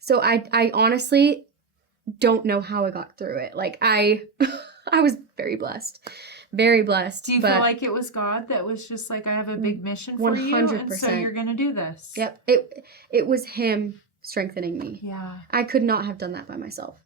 So I honestly don't know how I got through it. Like I was very blessed. Very blessed. Do you feel like it was God that was just like, I have a big mission for 100%. You, and so you're going to do this? Yep. It was him strengthening me. Yeah. I could not have done that by myself.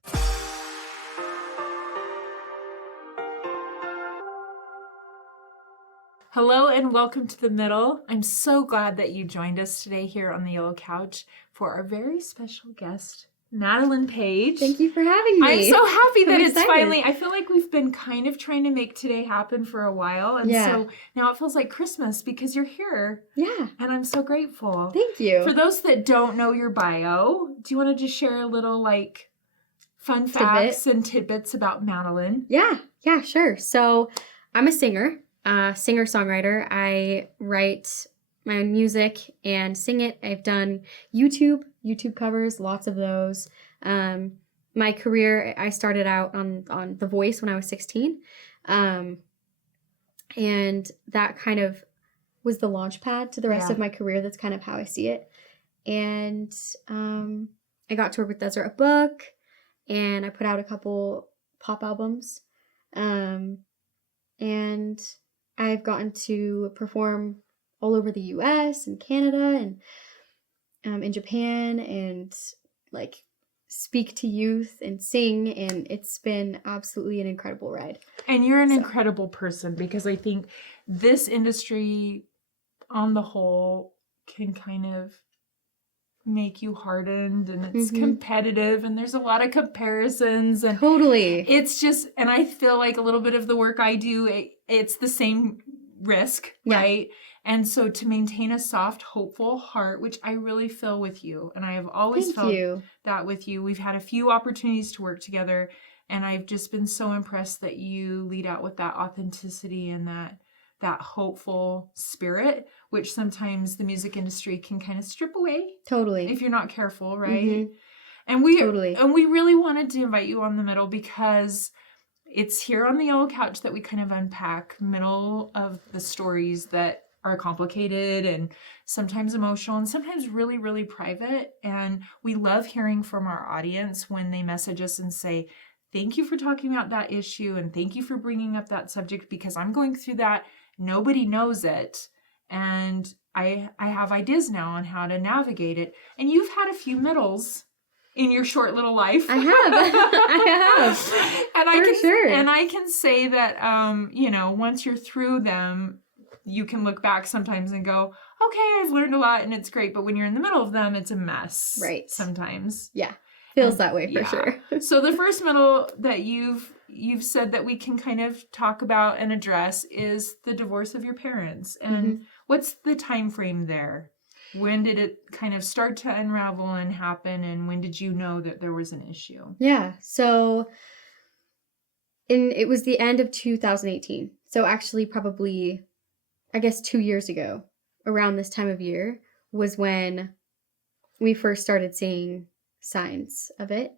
Hello and welcome to The Middle. I'm so glad that you joined us today here on the Yellow Couch for our very special guest, Madilyn Paige. Thank you for having me. I'm so happy that it's finally, I feel like we've been kind of trying to make today happen for a while. And so now it feels like Christmas because you're here. Yeah. And I'm so grateful. Thank you. For those that don't know your bio, do you want to just share a little like fun facts and tidbits about Madilyn? Yeah, sure. So I'm a singer. Singer-songwriter. I write my own music and sing it. I've done YouTube covers, lots of those. My career, I started out on The Voice when I was 16. And that kind of was the launch pad to the rest of my career. That's kind of how I see it. And I got to work with Desert Book, and I put out a couple pop albums. And I've gotten to perform all over the US and Canada and in Japan and like speak to youth and sing, and it's been absolutely an incredible ride. And you're an incredible person, because I think this industry on the whole can kind of make you hardened, and it's competitive, and there's a lot of comparisons, and totally it's just, and I feel like a little bit of the work I do, it's the same risk, right? And so to maintain a soft, hopeful heart, which I really feel with you, and I have always felt that with you. We've had a few opportunities to work together, and I've just been so impressed that you lead out with that authenticity and that hopeful spirit, which sometimes the music industry can kind of strip away. Totally. If you're not careful, right? And we really wanted to invite you on The Middle because it's here on the Yellow Couch that we kind of unpack middle of the stories that are complicated and sometimes emotional and sometimes really, really private. And we love hearing from our audience when they message us and say, thank you for talking about that issue, and thank you for bringing up that subject, because I'm going through that. Nobody knows it. And I have ideas now on how to navigate it. And you've had a few middles in your short little life. I have. And I can say that, once you're through them, you can look back sometimes and go, okay, I've learned a lot and it's great. But when you're in the middle of them, it's a mess. Right. Sometimes. Yeah. Feels that way for sure. So the first middle that you've said that we can kind of talk about and address is the divorce of your parents. And what's the time frame there? When did it kind of start to unravel and happen? And when did you know that there was an issue? Yeah. So it was the end of 2018. So actually probably, I guess 2 years ago, around this time of year, was when we first started seeing signs of it.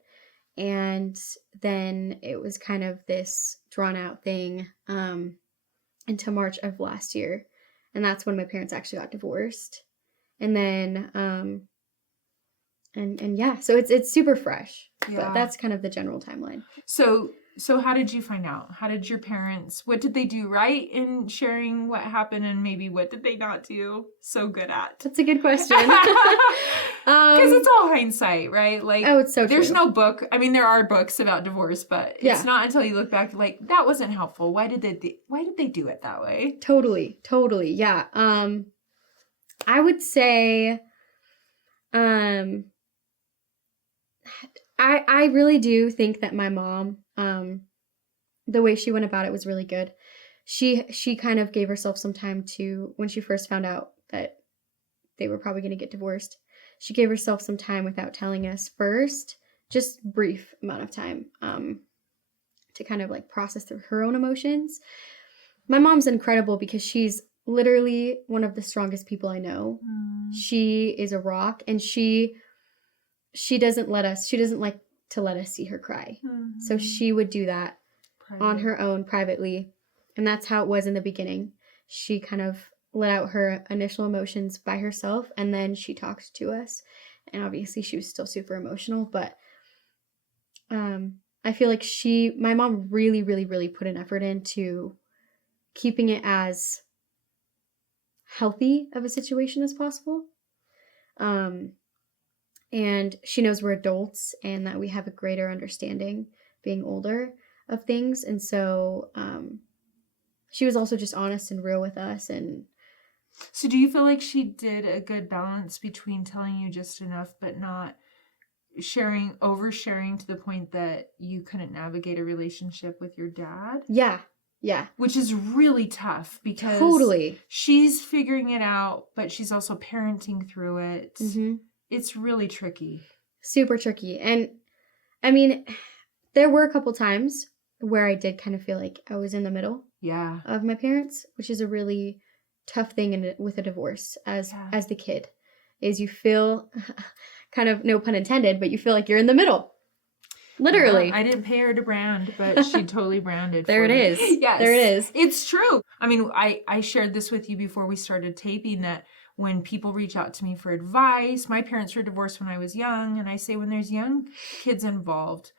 And then it was kind of this drawn out thing until March of last year. And that's when my parents actually got divorced. And then, so it's super fresh. Yeah. But that's kind of the general timeline. So how did you find out? How did your parents, what did they do right in sharing what happened, and maybe what did they not do so good at? That's a good question. Because it's all hindsight, right? Like, it's so true. There's no book. I mean, there are books about divorce, but it's not until you look back, like, that wasn't helpful. Why did they do it that way? Totally. Yeah. I would say, I really do think that my mom, the way she went about it was really good. She kind of gave herself some time to, when she first found out that they were probably going to get divorced, she gave herself some time without telling us first, just brief amount of time, to kind of like process through her own emotions. My mom's incredible because she's literally one of the strongest people I know. She is a rock, and she doesn't like to let us see her cry. So she would do that on her own privately. And that's how it was in the beginning. She kind of let out her initial emotions by herself, and then she talked to us. and obviously she was still super emotional, but I feel like my mom really, really, really put an effort into keeping it as healthy of a situation as possible. And she knows we're adults and that we have a greater understanding being older of things. And so she was also just honest and real with us. And so do you feel like she did a good balance between telling you just enough but not oversharing to the point that you couldn't navigate a relationship with your dad? Yeah. Which is really tough because totally, she's figuring it out, but she's also parenting through it. Mm-hmm. It's really tricky. Super tricky. And I mean, there were a couple times where I did kind of feel like I was in the middle of my parents, which is a really tough thing with a divorce as the kid, is you feel kind of, no pun intended, but you feel like you're in the middle. Literally. I didn't pay her to brand, but she totally branded there for it me. is. Yes. There it is. It's true. I mean, I shared this with you before we started taping, that when people reach out to me for advice, my parents were divorced when I was young, and I say when there's young kids involved,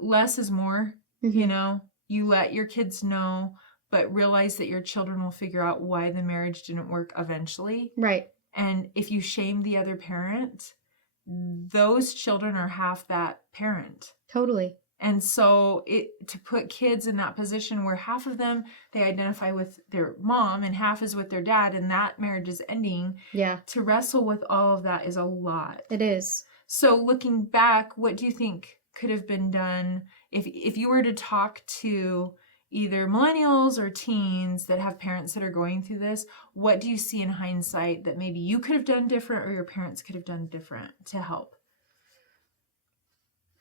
less is more. Mm-hmm. You know, you let your kids know, but realize that your children will figure out why the marriage didn't work eventually. Right. And if you shame the other parent, those children are half that parent. Totally. And so to put kids in that position where half of them, they identify with their mom and half is with their dad, and that marriage is ending. Yeah. To wrestle with all of that is a lot. It is. So looking back, what do you think could have been done if you were to talk to either millennials or teens that have parents that are going through this? What do you see in hindsight that maybe you could have done different or your parents could have done different to help?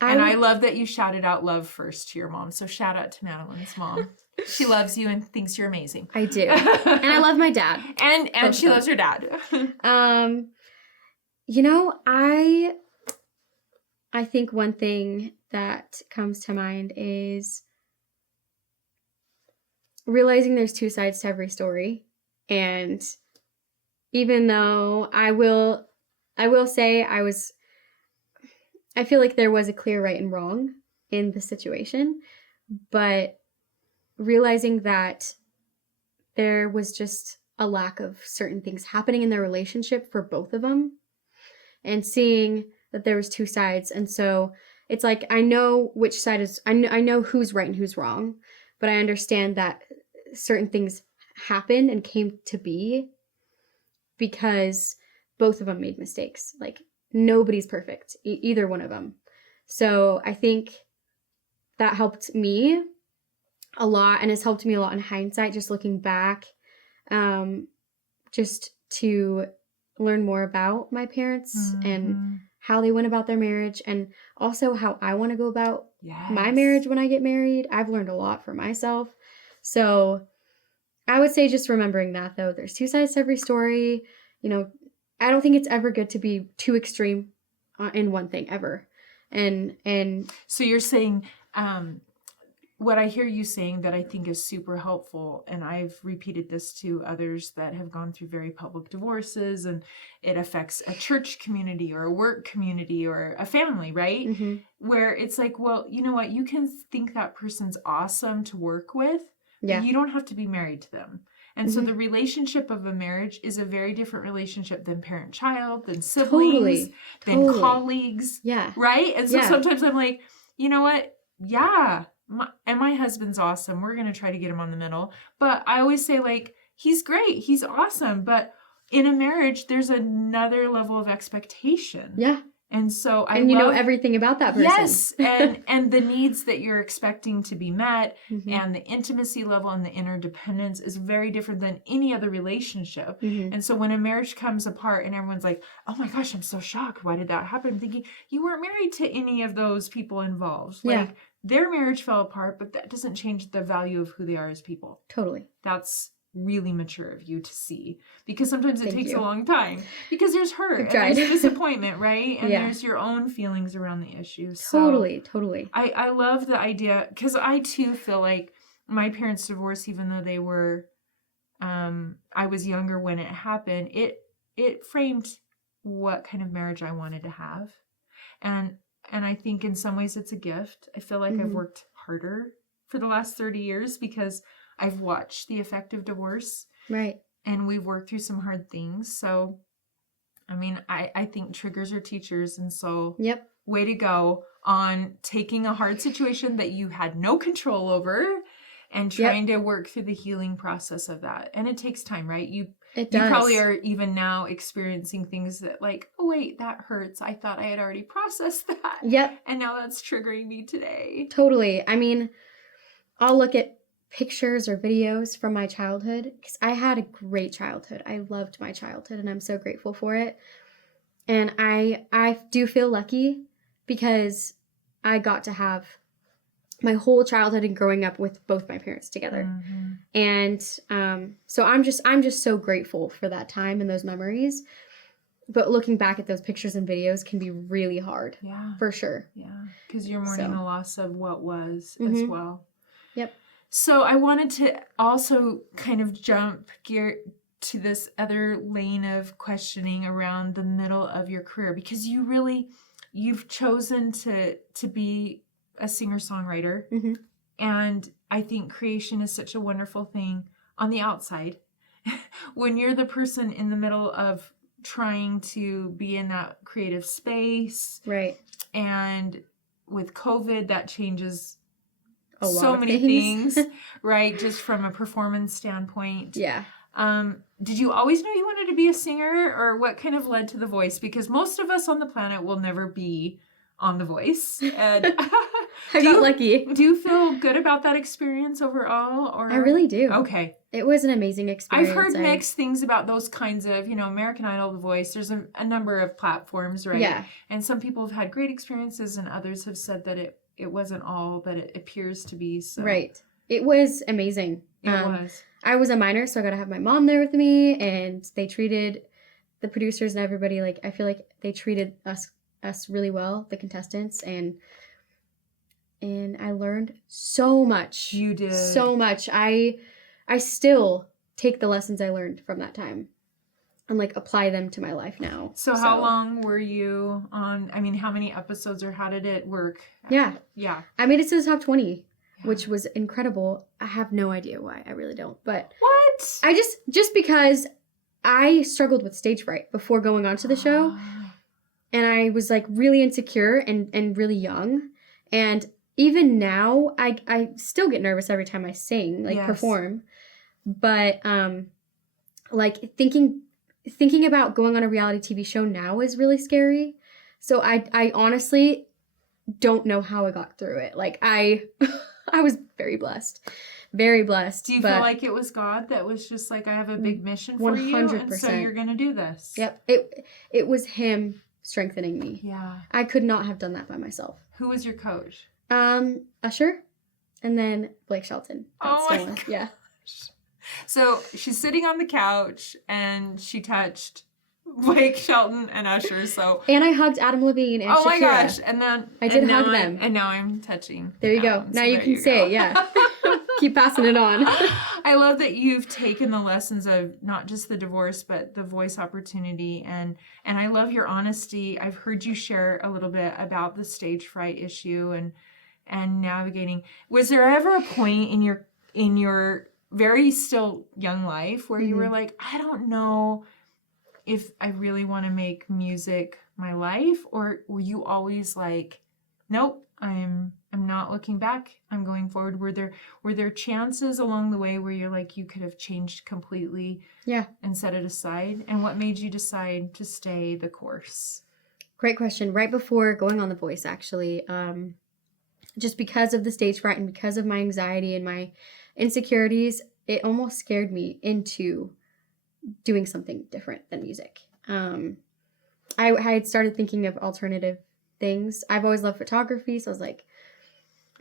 I love that you shouted out love first to your mom. So shout out to Madeline's mom. She loves you and thinks you're amazing. I do. And I love my dad. And she loves her dad. You know, I think one thing that comes to mind is realizing there's two sides to every story. And even though I will say I feel like there was a clear right and wrong in the situation, but realizing that there was just a lack of certain things happening in their relationship for both of them, and seeing that there was two sides. And so it's like, I know which side is, I know who's right and who's wrong, but I understand that certain things happened and came to be because both of them made mistakes. Like, nobody's perfect, either one of them. So I think that helped me a lot, and has helped me a lot in hindsight, just looking back, just to learn more about my parents and how they went about their marriage, and also how I want to go about my marriage when I get married. I've learned a lot for myself. So I would say just remembering that, though, there's two sides to every story. You know, I don't think it's ever good to be too extreme in one thing ever. And so you're saying, what I hear you saying that I think is super helpful, and I've repeated this to others that have gone through very public divorces, and it affects a church community or a work community or a family, right? Mm-hmm. Where it's like, well, you know what? You can think that person's awesome to work with, but you don't have to be married to them. And so the relationship of a marriage is a very different relationship than parent-child, than siblings, than colleagues. Yeah. Right? And so sometimes I'm like, you know what? Yeah. My husband's awesome. We're going to try to get him on the middle. But I always say, like, he's great. He's awesome. But in a marriage, there's another level of expectation. Yeah. And so you know everything about that person. Yes. And the needs that you're expecting to be met, and the intimacy level and the interdependence is very different than any other relationship. And so when a marriage comes apart and everyone's like, oh my gosh, I'm so shocked. Why did that happen? I'm thinking, you weren't married to any of those people involved. Like, their marriage fell apart, but that doesn't change the value of who they are as people. Totally. That's really mature of you to see, because sometimes it takes a long time, because there's hurt and there's disappointment, right? And there's your own feelings around the issue. Totally. I love the idea, because I too feel like my parents' divorce, even though they were, I was younger when it happened, it framed what kind of marriage I wanted to have. And I think in some ways it's a gift. I feel like I've worked harder for the last 30 years because I've watched the effect of divorce. Right. And we've worked through some hard things. So, I mean, I think triggers are teachers. And so, way to go on taking a hard situation that you had no control over and trying to work through the healing process of that. And it takes time, right? You probably are even now experiencing things that like, oh, wait, that hurts. I thought I had already processed that. Yep. And now that's triggering me today. Totally. I mean, I'll look at pictures or videos from my childhood because I had a great childhood. I loved my childhood and I'm so grateful for it. And I do feel lucky because I got to have my whole childhood and growing up with both my parents together. And so I'm just so grateful for that time and those memories. But looking back at those pictures and videos can be really hard. Yeah. For sure. Yeah. Because you're mourning the loss of what was as well. Yep. So I wanted to also kind of jump gear to this other lane of questioning around the middle of your career, because you've chosen to be a singer-songwriter. And I think creation is such a wonderful thing on the outside. When you're the person in the middle of trying to be in that creative space. Right. And with COVID, that changes so many things, right? Just from a performance standpoint. Yeah. Did you always know you wanted to be a singer, or what kind of led to The Voice? Because most of us on the planet will never be on The Voice. And I got lucky. Do you feel good about that experience overall? Or? I really do. Okay. It was an amazing experience. I've heard mixed things about those kinds of, American Idol, The Voice. There's a number of platforms, right? Yeah. And some people have had great experiences and others have said that it wasn't all that it appears to be. So. Right. It was amazing. It was. I was a minor, so I got to have my mom there with me, and they treated the producers and everybody I feel like they treated us really well, the contestants, and I learned so much. You did. So much. I still take the lessons I learned from that time and apply them to my life now. So how long were you on? I mean, how many episodes, or how did it work? Yeah. I made it to the top 20. Which was incredible. I have no idea why. I really don't. But what? I just because I struggled with stage fright before going on to the show. And I was really insecure and really young. And even now, I still get nervous every time I sing, perform. But thinking about going on a reality TV show now is really scary. So I honestly don't know how I got through it. I was very blessed. Very blessed. Do you feel like it was God that was just I have a big mission for 100%. You, and so you're going to do this? Yep. It was Him strengthening me. Yeah. I could not have done that by myself. Who was your coach? Usher, and then Blake Shelton. Oh my gosh. Yeah. So she's sitting on the couch, and she touched Blake Shelton and Usher. And I hugged Adam Levine and Shakira. My gosh. And then I did hug them. And now I'm touching. There you go. Now you can say it. Yeah. Keep passing it on. I love that you've taken the lessons of not just the divorce, but the voice opportunity. And I love your honesty. I've heard you share a little bit about the stage fright issue and navigating. Was there ever a point in your very still young life where you were I don't know if I really want to make music my life, or were you always nope, I'm not looking back, I'm going forward? Were there chances along the way where you're you could have changed completely and set it aside? And what made you decide to stay the course? Great question. Right before going on The Voice, actually, just because of the stage fright and because of my anxiety and my insecurities, it almost scared me into doing something different than music. I had started thinking of alternative things. I've always loved photography, so I was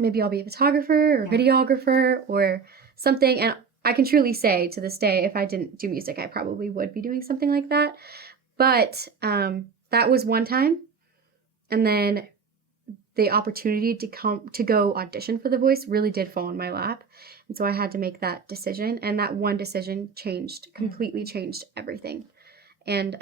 maybe I'll be a photographer or videographer or something. And I can truly say to this day, if I didn't do music, I probably would be doing something like that. But that was one time. And then the opportunity to go audition for The Voice really did fall in my lap. And so I had to make that decision. And that one decision completely changed everything. And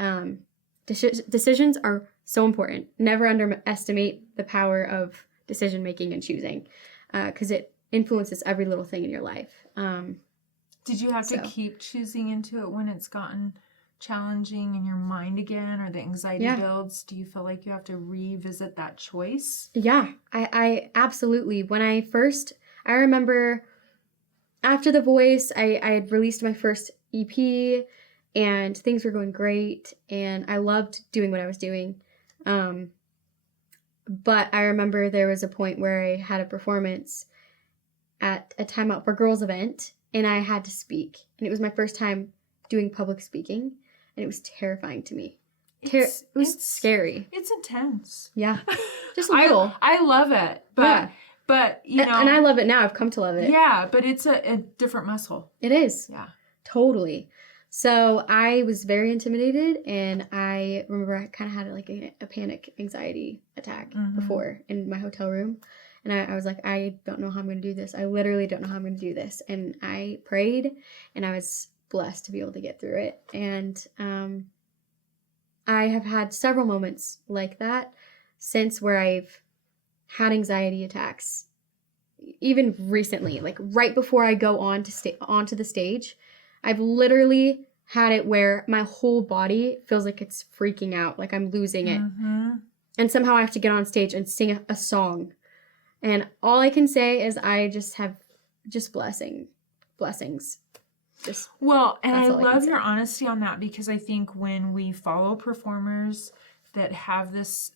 decisions are so important. Never underestimate the power of decision making and choosing, because it influences every little thing in your life. Did you have to keep choosing into it when it's gotten challenging in your mind again, or the anxiety builds? Do you feel like you have to revisit that choice? Yeah, I absolutely. When I remember after The Voice, I had released my first EP, and things were going great, and I loved doing what I was doing. But I remember there was a point where I had a performance at a Time Out for Girls event, and I had to speak. And it was my first time doing public speaking, and it was terrifying to me. It was scary. It's intense. Yeah. Just a little. I love it. But you know. And I love it now. I've come to love it. Yeah, but it's a different muscle. It is. Yeah. Totally. So I was very intimidated, and I remember I kind of had like a panic anxiety attack before in my hotel room. And I was like, I don't know how I'm going to do this. I literally don't know how I'm going to do this. And I prayed, and I was blessed to be able to get through it. And I have had several moments like that since, where I've had anxiety attacks. Even recently, like right before I go onto the stage, I've literally had it where my whole body feels like it's freaking out, like I'm losing it. And somehow I have to get on stage and sing a song. And all I can say is I just have blessings. I love your honesty on that, because I think when we follow performers that have this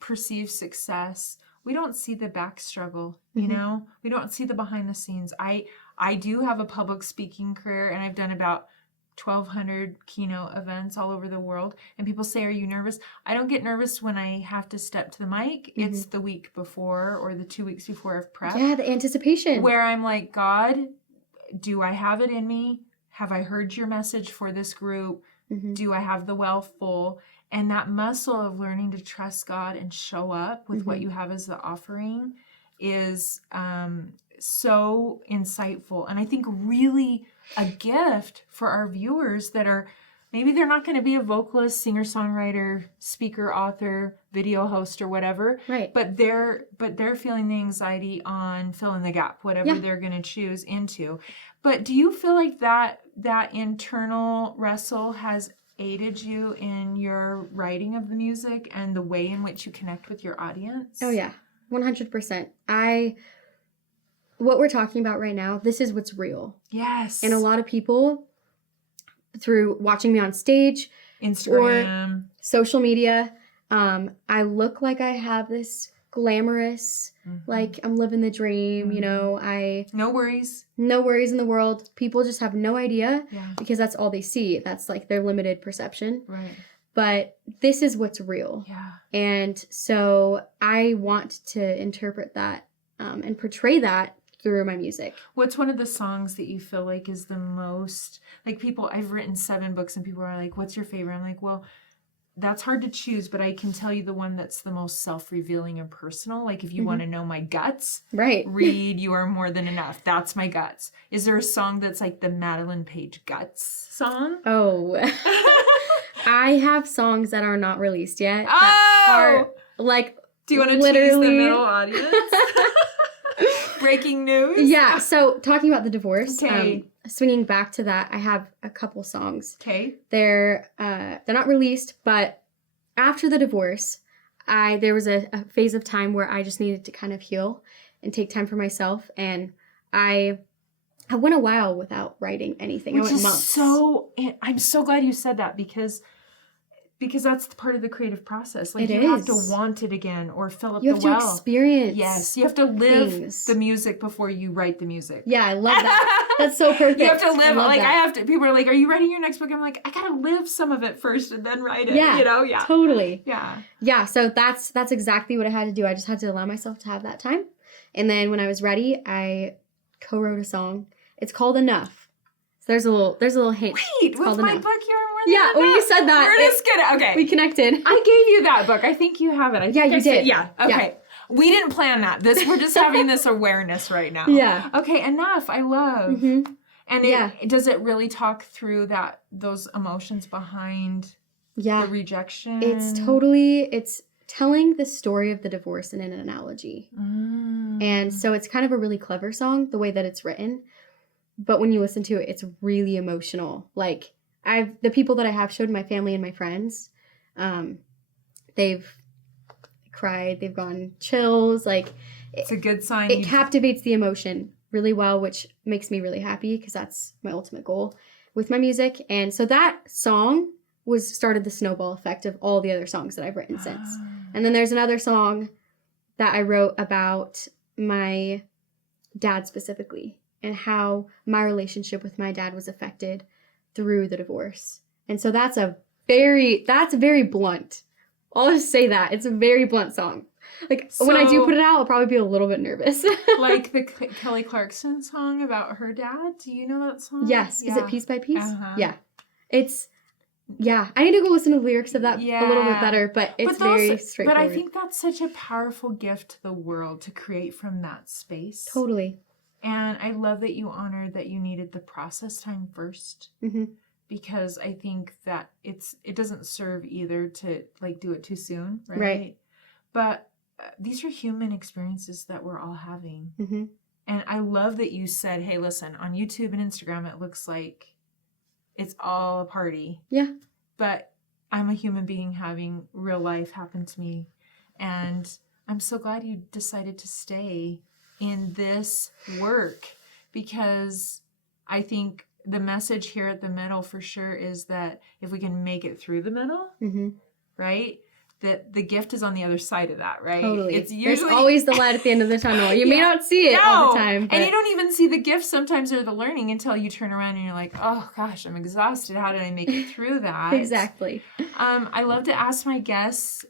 perceived success, we don't see the back struggle, you know? We don't see the behind the scenes. I do have a public speaking career, and I've done about 1,200 keynote events all over the world. And people say, are you nervous? I don't get nervous when I have to step to the mic. It's the week before or the 2 weeks before I've prepped. Yeah, the anticipation. Where I'm like, God, do I have it in me? Have I heard your message for this group? Do I have the well full? And that muscle of learning to trust God and show up with what you have as the offering is so insightful. And I think really a gift for our viewers that are, maybe they're not going to be a vocalist, singer-songwriter, speaker, author, video host, or whatever. Right. But they're feeling the anxiety on fill in the gap, whatever they're going to choose into. But do you feel like that internal wrestle has aided you in your writing of the music and the way in which you connect with your audience? Oh yeah, 100%. What we're talking about right now, this is what's real. Yes. And a lot of people, through watching me on stage, Instagram, or social media, I look like I have this glamorous, like I'm living the dream, you know, no worries in the world. People just have no idea because that's all they see. That's like their limited perception. Right. But this is what's real. Yeah. And so I want to interpret that and portray that through my music. What's one of the songs that you feel like is the most, like people, I've written 7 books and people are like, what's your favorite? I'm like, well, that's hard to choose, but I can tell you the one that's the most self-revealing and personal. Like if you want to know my guts, read You Are More Than Enough. That's my guts. Is there a song that's like the Madilyn Paige guts song? Oh, I have songs that are not released yet. Oh! That are like, do you want to tease the middle audience? Breaking news? Yeah, so talking about the divorce, swinging back to that, I have a couple songs. Okay. They're not released, but after the divorce, there was a phase of time where I just needed to kind of heal and take time for myself, and I went a while without writing anything. Which I went is months. I'm so glad you said that, because that's the part of the creative process. Like you have to want it again or fill up the well. You have to experience. Yes, you have to live the music before you write the music. Yeah, I love that. That's so perfect. You have to live. Like that. I have to. People are like, "Are you writing your next book?" I'm like, I gotta live some of it first and then write it. Yeah, you know. Yeah, totally. Yeah, yeah. So that's exactly what I had to do. I just had to allow myself to have that time, and then when I was ready, I co-wrote a song. It's called Enough. So there's a little hint. Wait, with my book, Yeah, when you said that, we're just gonna, okay. We connected. I gave you that book. I think you have it. Yeah, you did. Yeah. Okay. Yeah. We didn't plan that. We're just having this awareness right now. Yeah. Okay. Enough. I love. And does it really talk through those emotions behind the rejection. It's telling the story of the divorce in an analogy. And so it's kind of a really clever song, the way that it's written. But when you listen to it, it's really emotional. Like, the people that I have showed my family and my friends, they've cried, they've gone chills. Like, it's a good sign. It captivates the emotion really well, which makes me really happy because that's my ultimate goal with my music. And so that song started the snowball effect of all the other songs that I've written since. And then there's another song that I wrote about my dad specifically and how my relationship with my dad was affected through the divorce. And so that's very blunt. I'll just say that. It's a very blunt song. Like, so, when I do put it out, I'll probably be a little bit nervous. Like the Kelly Clarkson song about her dad. Do you know that song? Yes. Yeah. Is it Piece by Piece? Yeah. I need to go listen to the lyrics of that a little bit better, but it's very straightforward. But I think that's such a powerful gift to the world to create from that space. Totally. And I love that you honored that you needed the process time first. Mm-hmm. Because I think that it doesn't serve either to like do it too soon, right? But these are human experiences that we're all having. Mm-hmm. And I love that you said, hey, listen, on YouTube and Instagram, it looks like it's all a party. Yeah. But I'm a human being having real life happen to me. And I'm so glad you decided to stay in this work, because I think the message here at the middle for sure is that if we can make it through the middle, right? That the gift is on the other side of that, right? Totally. There's always the light at the end of the tunnel. You may not see it all the time. But... And you don't even see the gift sometimes or the learning until you turn around and you're like, oh gosh, I'm exhausted. How did I make it through that? Exactly. I love to ask my guests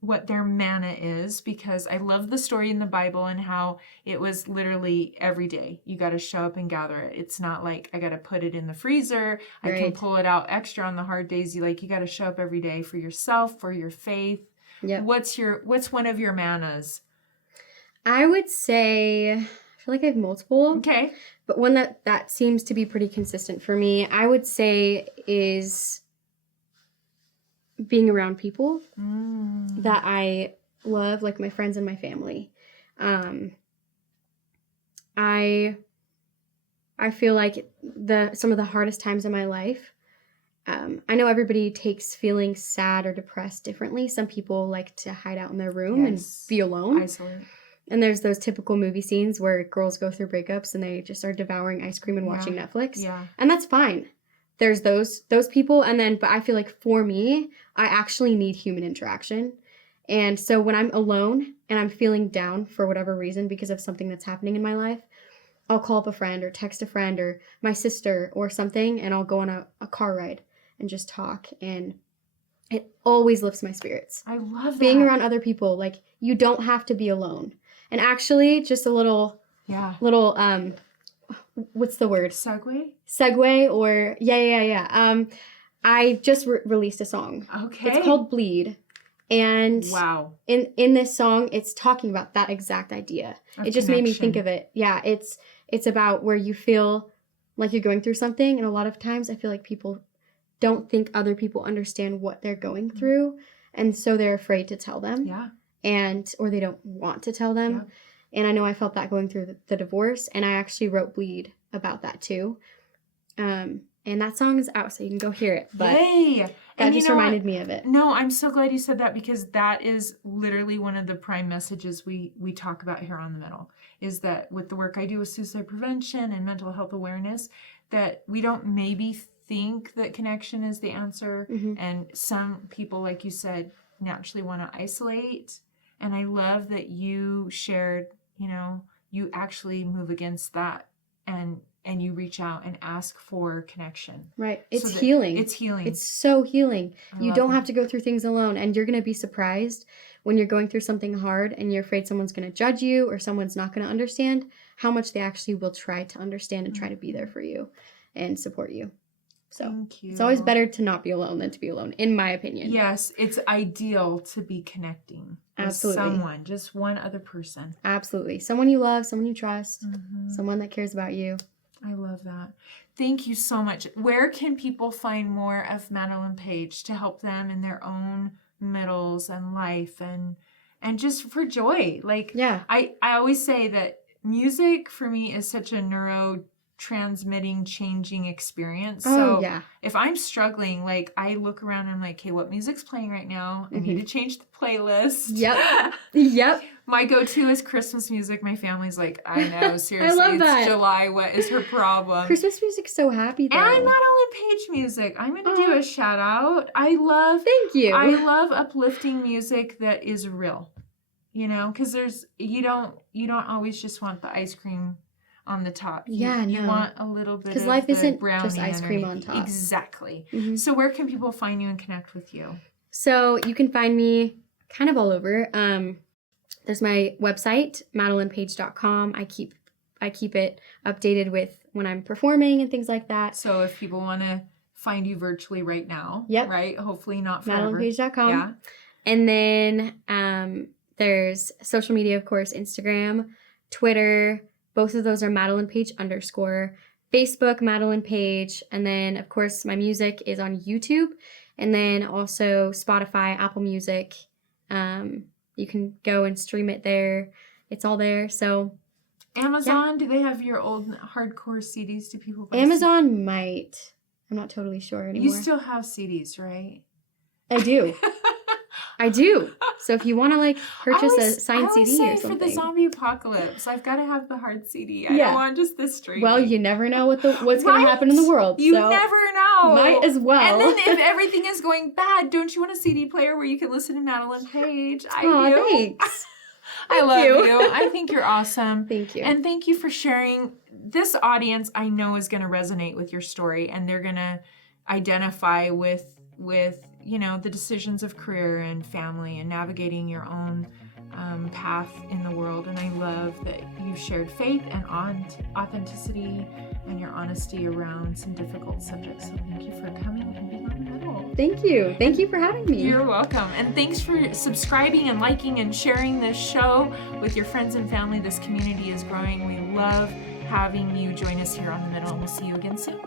what their manna is, because I love the story in the Bible and how it was literally every day. You got to show up and gather it. It's not like I got to put it in the freezer. Right. I can pull it out extra on the hard days. You got to show up every day for yourself, for your faith. Yep. What's one of your mannas? I would say, I feel like I have multiple. Okay. But one that seems to be pretty consistent for me, I would say, is being around people that I love, like my friends and my family. I feel like some of the hardest times in my life, I know everybody takes feeling sad or depressed differently. Some people like to hide out in their room and be alone. Isolate. And there's those typical movie scenes where girls go through breakups and they just are devouring ice cream and watching Netflix. Yeah. And that's fine. There's those people, but I feel like for me, I actually need human interaction. And so when I'm alone and I'm feeling down for whatever reason because of something that's happening in my life, I'll call up a friend or text a friend or my sister or something, and I'll go on a car ride and just talk. And it always lifts my spirits. I love that. Being around other people, like, you don't have to be alone. And actually, just a little, what's the word? Segue or I just released a song. Okay. It's called Bleed. And in this song, it's talking about that exact idea. It just made me think of it. Yeah, it's about where you feel like you're going through something, and a lot of times I feel like people don't think other people understand what they're going through, and so they're afraid to tell them. Yeah. Or they don't want to tell them. Yeah. And I know I felt that going through the divorce, and I actually wrote Bleed about that too. And that song is out, so you can go hear it. But that just reminded me of it. No, I'm so glad you said that, because that is literally one of the prime messages we talk about here on The Middle, is that with the work I do with suicide prevention and mental health awareness, that we don't maybe think that connection is the answer. Mm-hmm. And some people, like you said, naturally want to isolate. And I love that you shared, you actually move against that and you reach out and ask for connection. Right. It's healing. It's healing. It's so healing. You don't have to go through things alone. And you're going to be surprised when you're going through something hard and you're afraid someone's going to judge you or someone's not going to understand, how much they actually will try to understand and try to be there for you and support you. So thank you. It's always better to not be alone than to be alone, in my opinion. Yes, it's ideal to be connecting with someone, just one other person. Absolutely. Someone you love, someone you trust, someone that cares about you. I love that. Thank you so much. Where can people find more of Madilyn Paige to help them in their own middles and life and just for joy? Like, I always say that music for me is such a neurotransmitting, changing experience. So if I'm struggling, like I look around and I'm like, okay, what music's playing right now? I need to change the playlist. Yep. My go-to is Christmas music. My family's like, I know, seriously, I love that. It's July. What is her problem? Christmas music's so happy, though. And Madilyn Paige music. I'm going to do a shout out. Thank you. I love uplifting music that is real. You know, because you don't always just want the ice cream on the top. You want a little bit of because life isn't brownie just ice cream on top. Exactly. So where can people find you and connect with you? So you can find me kind of all over. There's my website, MadilynPaige.com. I keep it updated with when I'm performing and things like that. So if people want to find you virtually right now, right? Hopefully not forever. MadilynPaige.com. Yeah. And then there's social media, of course, Instagram, Twitter. Both of those are Madilyn Paige _. Facebook, Madilyn Paige. And then, of course, my music is on YouTube. And then also Spotify, Apple Music. You can go and stream it there. It's all there. So Amazon, do they have your old hardcore CDs? Do people buy Amazon might. I'm not totally sure anymore. You still have CDs, right? I do. I do. So if you want to like purchase a signed CD or something. For the zombie apocalypse, I've got to have the hard CD. I don't want just the streaming. Well, you never know what's going to happen in the world. You never know. Might as well. And then if everything is going bad, don't you want a CD player where you can listen to Madilyn Paige? I do. Thanks. I love you. I think you're awesome. Thank you. And thank you for sharing. This audience I know is going to resonate with your story, and they're going to identify with you know, the decisions of career and family and navigating your own path in the world. And I love that you shared faith and authenticity and your honesty around some difficult subjects. So thank you for coming and being on the middle. Thank you. Thank you for having me. You're welcome. And thanks for subscribing and liking and sharing this show with your friends and family. This community is growing. We love having you join us here on The Middle, and we'll see you again soon.